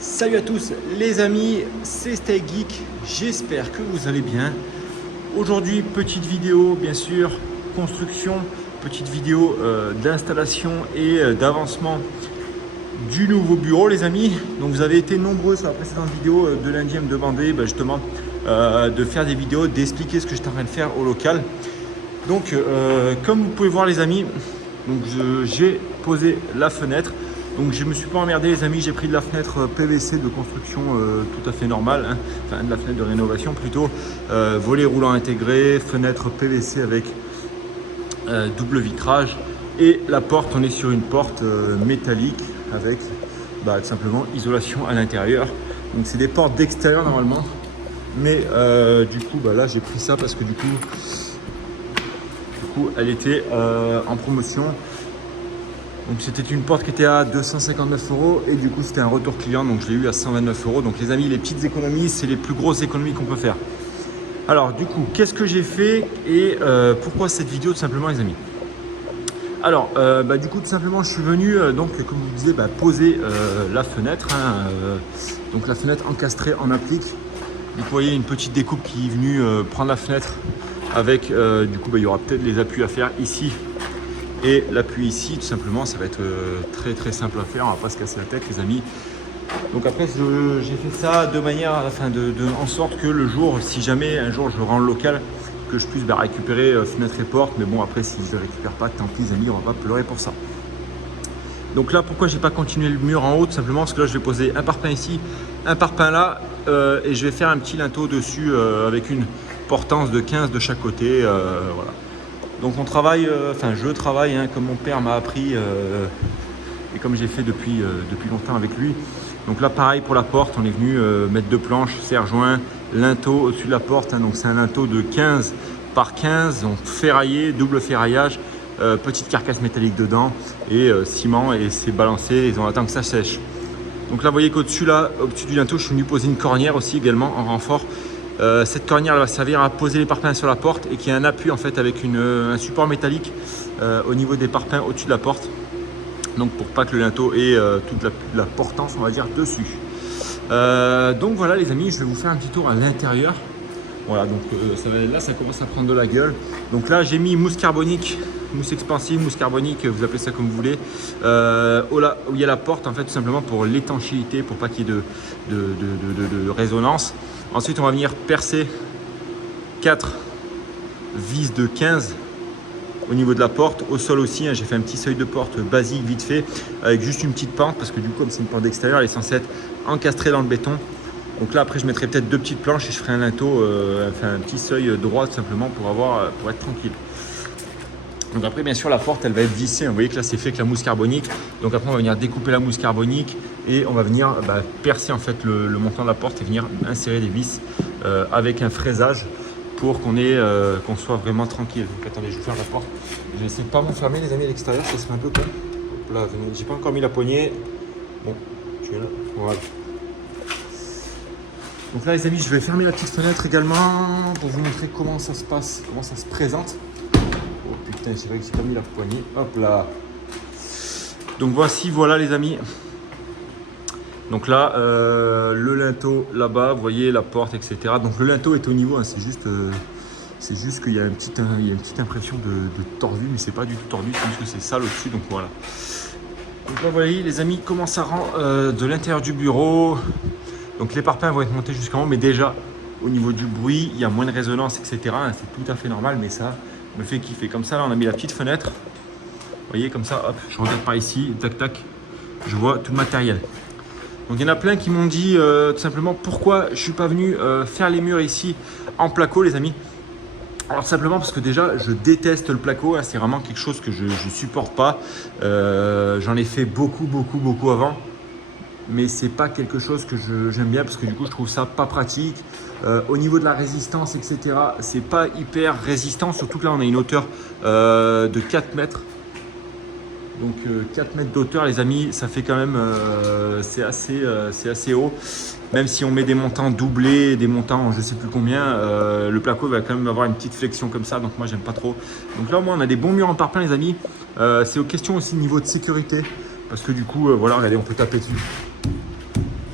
Salut à tous les amis, c'est Steak Geek, j'espère que vous allez bien. Aujourd'hui, petite vidéo bien sûr, construction, petite vidéo d'installation et d'avancement du nouveau bureau les amis. Donc vous avez été nombreux sur la précédente vidéo de lundi à me demander justement de faire des vidéos, d'expliquer ce que j'étais en train de faire au local. Donc comme vous pouvez voir les amis, j'ai posé la fenêtre. Donc je ne me suis pas emmerdé les amis, j'ai pris de la fenêtre PVC de construction tout à fait normale, hein. Enfin de la fenêtre de rénovation plutôt, volet roulant intégré, fenêtre PVC avec double vitrage et la porte, on est sur une porte métallique avec tout simplement isolation à l'intérieur. Donc c'est des portes d'extérieur normalement, mais du coup là j'ai pris ça parce que du coup elle était en promotion. Donc c'était une porte qui était à 259 € et du coup c'était un retour client, donc je l'ai eu à 129 €. Donc les amis, les petites économies, c'est les plus grosses économies qu'on peut faire. Alors du coup, qu'est-ce que j'ai fait et pourquoi cette vidéo tout simplement les amis? Alors du coup tout simplement je suis venu donc comme je vous disais poser la fenêtre, donc la fenêtre encastrée en applique. Donc vous voyez une petite découpe qui est venue prendre la fenêtre avec du coup il y aura peut-être les appuis à faire ici. Et l'appui ici, tout simplement, ça va être très simple à faire, on va pas se casser la tête les amis. Donc après, j'ai fait ça de manière, en sorte que le jour, si jamais un jour je rends le local, que je puisse récupérer fenêtre et porte. Mais bon, après, si je ne récupère pas, tant pis les amis, on va pas pleurer pour ça. Donc là, pourquoi j'ai pas continué le mur en haut? Tout simplement parce que là, je vais poser un parpaing ici, un parpaing là, et je vais faire un petit linteau dessus avec une portance de 15 de chaque côté, voilà. Donc on travaille, je travaille comme mon père m'a appris et comme j'ai fait depuis longtemps avec lui. Donc là pareil pour la porte, on est venu mettre deux planches, serre-joint, linteau au-dessus de la porte. Donc c'est un linteau de 15 par 15, donc ferraillé, double ferraillage, petite carcasse métallique dedans et ciment, et c'est balancé, ils ont attend que ça sèche. Donc là vous voyez qu'au-dessus du linteau, je suis venu poser une cornière aussi également en renfort. Cette cornière elle va servir à poser les parpaings sur la porte et qui a un appui en fait avec un support métallique au niveau des parpaings au-dessus de la porte. Donc pour pas que le linteau ait toute la portance on va dire dessus. Donc voilà les amis, je vais vous faire un petit tour à l'intérieur. Voilà, donc là ça commence à prendre de la gueule. Donc là j'ai mis mousse carbonique, mousse expansive, mousse carbonique, vous appelez ça comme vous voulez, où il y a la porte en fait tout simplement pour l'étanchéité, pour pas qu'il y ait de résonance. Ensuite on va venir percer 4 vis de 15 au niveau de la porte, au sol aussi, j'ai fait un petit seuil de porte basique vite fait avec juste une petite pente parce que du coup comme c'est une porte d'extérieur elle est censée être encastrée dans le béton. Donc là après je mettrai peut-être deux petites planches et je ferai un linteau, un petit seuil droit tout simplement pour être tranquille. Donc après bien sûr la porte elle va être vissée, vous voyez que là c'est fait avec la mousse carbonique. Donc après on va venir découper la mousse carbonique et on va venir percer en fait le montant de la porte et venir insérer des vis avec un fraisage pour qu'on soit vraiment tranquille. Donc attendez, je vais faire la porte. Je vais essayer de pas m'enfermer les amis à l'extérieur, ça serait un peu con. Là, j'ai pas encore mis la poignée. Bon, tu es là. Voilà. Donc là les amis, je vais fermer la petite fenêtre également pour vous montrer comment ça se passe, comment ça se présente. Oh putain, c'est vrai que j'ai pas mis la poignée. Hop là. Donc voilà les amis. Donc là, le linteau là-bas, vous voyez la porte, etc. Donc le linteau est au niveau, hein, c'est juste qu'il y a une petite impression de tordu, mais c'est pas du tout tordu, c'est juste que c'est sale au-dessus, donc voilà. Donc là, vous voyez les amis, comment ça rend de l'intérieur du bureau. Donc les parpaings vont être montés jusqu'en haut, mais déjà au niveau du bruit, il y a moins de résonance, etc. C'est tout à fait normal, mais ça me fait kiffer. Comme ça, là, on a mis la petite fenêtre. Vous voyez, comme ça, hop, je regarde par ici, tac, tac, je vois tout le matériel. Donc il y en a plein qui m'ont dit tout simplement pourquoi je ne suis pas venu faire les murs ici en placo les amis. Alors simplement parce que déjà je déteste le placo, c'est vraiment quelque chose que je ne supporte pas. J'en ai fait beaucoup avant, mais c'est pas quelque chose que j'aime bien parce que du coup je trouve ça pas pratique. Au niveau de la résistance etc, c'est pas hyper résistant, surtout que là on a une hauteur de 4 mètres. Donc 4 mètres d'auteur les amis, ça fait quand même, c'est assez haut. Même si on met des montants doublés, des montants je sais plus combien, le placo va quand même avoir une petite flexion comme ça, donc moi j'aime pas trop. Donc là au moins on a des bons murs en parpaing les amis. C'est aux questions aussi de niveau de sécurité, parce que du coup voilà, regardez, on peut taper dessus.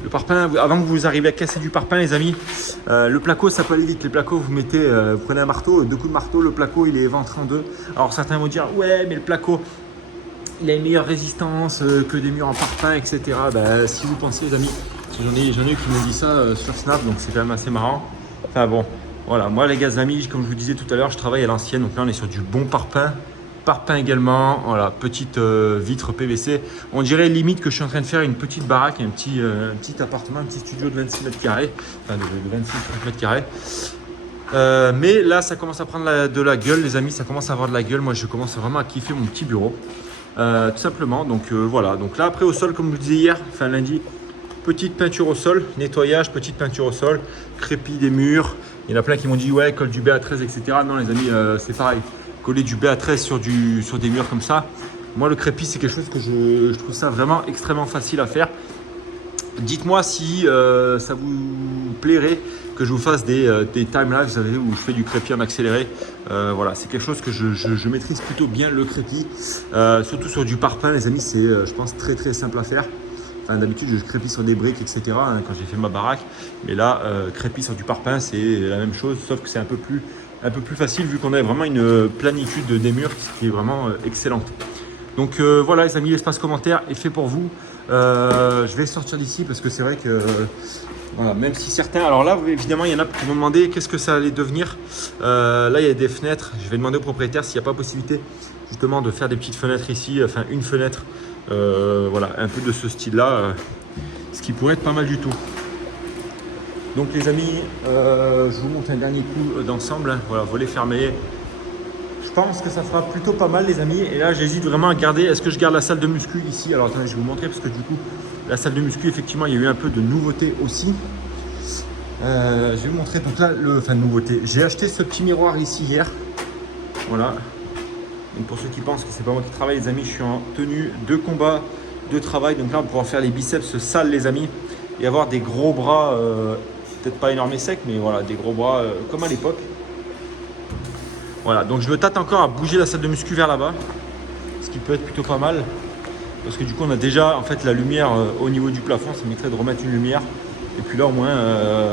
Le parpaing, avant que vous arriviez à casser du parpaing, les amis, le placo, ça peut aller vite. Les placos, vous mettez, vous prenez un marteau, 2 coups de marteau, le placo, il est éventré en 2. Alors certains vont dire, ouais, mais le placo, il a une meilleure résistance que des murs en parpaing, etc. Ben, si vous pensez, les amis, j'en ai eu qui m'ont dit ça sur Snap, donc c'est quand même assez marrant. Enfin bon, voilà, moi les gars, les amis, comme je vous disais tout à l'heure, je travaille à l'ancienne, donc là on est sur du bon parpaing. Parpaing également, voilà, petite vitre PVC. On dirait limite que je suis en train de faire une petite baraque, un petit appartement, un petit studio de 26 mètres carrés, enfin de 26-30 mètres carrés. Mais là, ça commence à prendre de la gueule, les amis, ça commence à avoir de la gueule. Moi, je commence vraiment à kiffer mon petit bureau, tout simplement. Donc voilà, donc là, après au sol, comme je vous disais hier, enfin lundi, petite peinture au sol, nettoyage, petite peinture au sol, crépi des murs. Il y en a plein qui m'ont dit, ouais, colle du BA13, etc. Non, les amis, c'est pareil. Coller du BA13 sur des murs comme ça. Moi, le crépi, c'est quelque chose que je trouve ça vraiment extrêmement facile à faire. Dites-moi si ça vous plairait que je vous fasse des time-lapse, vous savez, où je fais du crépi en accéléré. Voilà, c'est quelque chose que je maîtrise plutôt bien, le crépi. Surtout sur du parpaing, les amis, c'est, je pense, très très simple à faire. Enfin, d'habitude, je crépis sur des briques, etc. hein, quand j'ai fait ma baraque. Mais là, crépi sur du parpaing, c'est la même chose, sauf que c'est un peu plus facile vu qu'on a vraiment une planitude des murs qui est vraiment excellente. Donc voilà les amis, l'espace commentaire est fait pour vous. Je vais sortir d'ici parce que c'est vrai que voilà, même si certains, alors là évidemment il y en a qui m'ont demandé qu'est-ce que ça allait devenir. Là il y a des fenêtres, je vais demander au propriétaire s'il n'y a pas possibilité justement de faire des petites fenêtres ici, enfin une fenêtre, voilà, un peu de ce style là, ce qui pourrait être pas mal du tout. Donc les amis, je vous montre un dernier coup d'ensemble, voilà, volet fermé. Je pense que ça fera plutôt pas mal les amis. Et là j'hésite vraiment à garder, est-ce que je garde la salle de muscu ici? Alors attendez, je vais vous montrer parce que du coup, la salle de muscu, effectivement, il y a eu un peu de nouveauté aussi. Je vais vous montrer, donc là, enfin de nouveauté. J'ai acheté ce petit miroir ici hier. Voilà. Donc pour ceux qui pensent que c'est pas moi qui travaille les amis, je suis en tenue de combat de travail. Donc là on va pouvoir faire les biceps sales les amis. Et avoir des gros bras, peut-être pas énormes et secs, mais voilà, des gros bras comme à l'époque. Voilà, donc je me tâte encore à bouger la salle de muscu vers là-bas, ce qui peut être plutôt pas mal. Parce que du coup on a déjà en fait la lumière au niveau du plafond, ça m'éviterait de remettre une lumière. Et puis là au moins,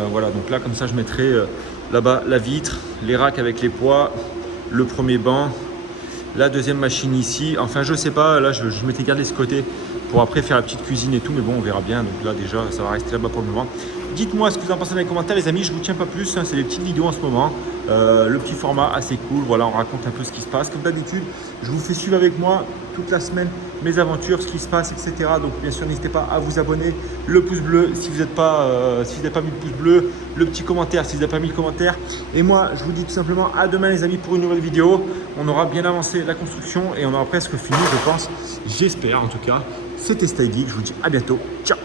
voilà, donc là comme ça je mettrai là-bas la vitre, les racks avec les poids, le premier banc, la deuxième machine ici. Enfin je sais pas, là je m'étais gardé ce côté pour après faire la petite cuisine et tout, mais bon on verra bien. Donc là déjà ça va rester là-bas pour le moment. Dites-moi ce que vous en pensez dans les commentaires les amis, je vous tiens pas plus, hein, c'est des petites vidéos en ce moment. Le petit format assez cool, voilà, on raconte un peu ce qui se passe. Comme d'habitude, je vous fais suivre avec moi toute la semaine mes aventures, ce qui se passe, etc. Donc bien sûr, n'hésitez pas à vous abonner, le pouce bleu si vous n'êtes pas, si vous n'avez pas mis le pouce bleu, le petit commentaire si vous n'avez pas mis le commentaire. Et moi, je vous dis tout simplement à demain les amis pour une nouvelle vidéo. On aura bien avancé la construction et on aura presque fini, je pense, j'espère en tout cas. C'était Stay Geek, je vous dis à bientôt, ciao.